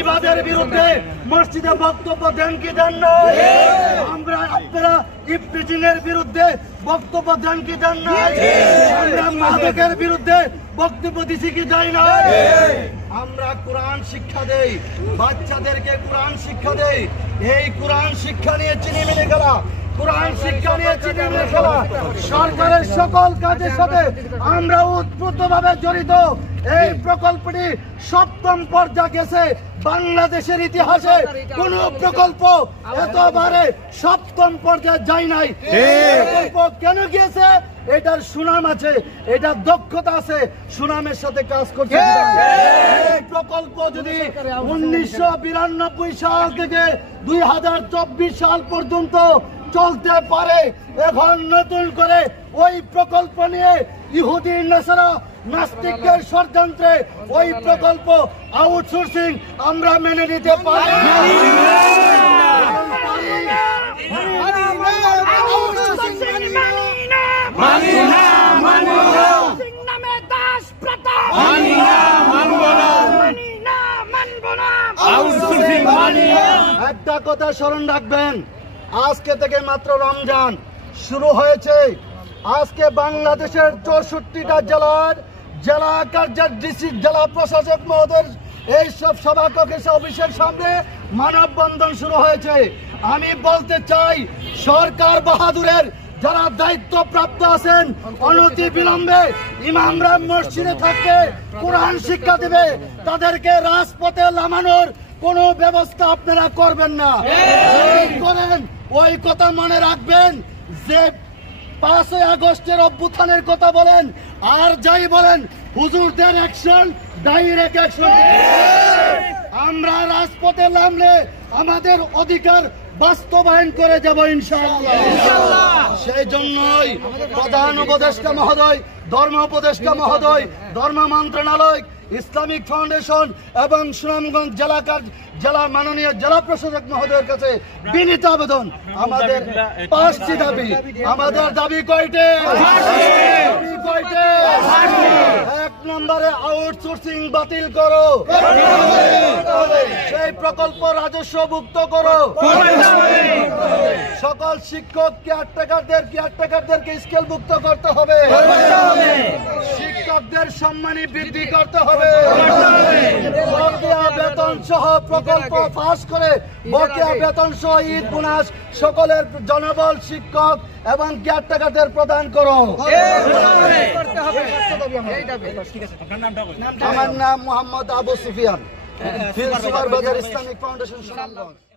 বেঈমানদের বিরুদ্ধে মসজিদে বক্তব্য দেন কি দেন না? আমরা আপনারা ইফতিজিং এর বিরুদ্ধে বক্তব্য দেন কি দেন না? আমরা মাদকের বিরুদ্ধে বক্তব্য দিছি কি যাই না? আমরা কোরআন শিক্ষা দেই, বাচ্চাদেরকে কোরআন শিক্ষা দেই। এই কোরআন শিক্ষা নিয়ে চিনিমিনি খেলা, কোরআন শিক্ষা নিয়ে চিনিমিনি খেলা সরকারের সকল কাজের সাথে আমরা ওতপ্রোতভাবে জড়িত। এই প্রকল্পটি সপ্তম পর্যায়ে গেছে। বাংলাদেশের ইতিহাসে কোন প্রকল্প এতবারে সপ্তম পর্যায়ে যায় নাই। প্রকল্প কেন গিয়েছে? এটার সুনাম আছে, এটার দক্ষতা আছে, সুনামের সাথে কাজ করছে। এই প্রকল্প যদি 1992 সাল থেকে 2024 সাল পর্যন্ত চলতে পারে, এখন নতুন করে ওই প্রকল্প নিয়ে ইহুদি নাসারা নাস্তিকদের ষড়যন্ত্রে ওই প্রকল্প আউটসোর্সিং আমরা মেনে নিতে পারি। একটা কথা স্মরণ রাখবেন, আজকে থেকে মাত্র রমজান শুরু হয়েছে। আজকে বাংলাদেশের 64টা জেলার জেলা কার্যালয়, ডিস্ট্রিক্ট জেলা প্রশাসক মহোদয় এইসব সভাকক্ষে অফিসের সামনে মানববন্ধন শুরু হয়েছে। আমি বলতে চাই, সরকার বাহাদুরের যারা দায়িত্ব প্রাপ্ত আছেন, অনতি বিলম্বে ইমামরা মসজিদে থাকবে, কোরআন শিক্ষা দেবে, তাদেরকে রাজপথে নামানোর কোন ব্যবস্থা আপনারা করবেন না। করেন ওই কথা মনে রাখবেন যে 5ই আগস্টের অভ্যুত্থানের কথা বলেন আর যাই বলেন, হুজুরদের অ্যাকশন ডাইরেক্ট অ্যাকশন। আমরা রাজপথে নামলে আমাদের অধিকার বাস্তবায়ন করে যাব ইনশাআল্লাহ। সেই জন্যই প্রধান উপদেষ্টা মহোদয়, ধর্ম উপদেষ্টা মহোদয়, ধর্ম মন্ত্রণালয়, ইসলামিক ফাউন্ডেশন এবং সুনামগঞ্জ জেলা মাননীয় জেলা প্রশাসক মহোদয়ের কাছে বিনীত আবেদন, আমাদের 5টি দাবি। আমাদের দাবি কয়টি? 1 নম্বরে আউটসোর্সিং বাতিল করো, সেই প্রকল্প রাজস্বভুক্ত করো, সকল শিক্ষক কেয়ারটেকারদেরকে স্কেলভুক্ত করতে হবে, শিক্ষকদের সম্মানী বৃদ্ধি করতে হবে, বকেয়া বেতন সহ প্রকল্প পাস করে বকেয়া বেতন সহ ঈদ বোনাস সকলের জনবল শিক্ষক এবং কেয়ারটেকারদের প্রদান করো। আমার নাম Mohammad Abu Sufian, field supervisor Islamic Foundation Sunamganj.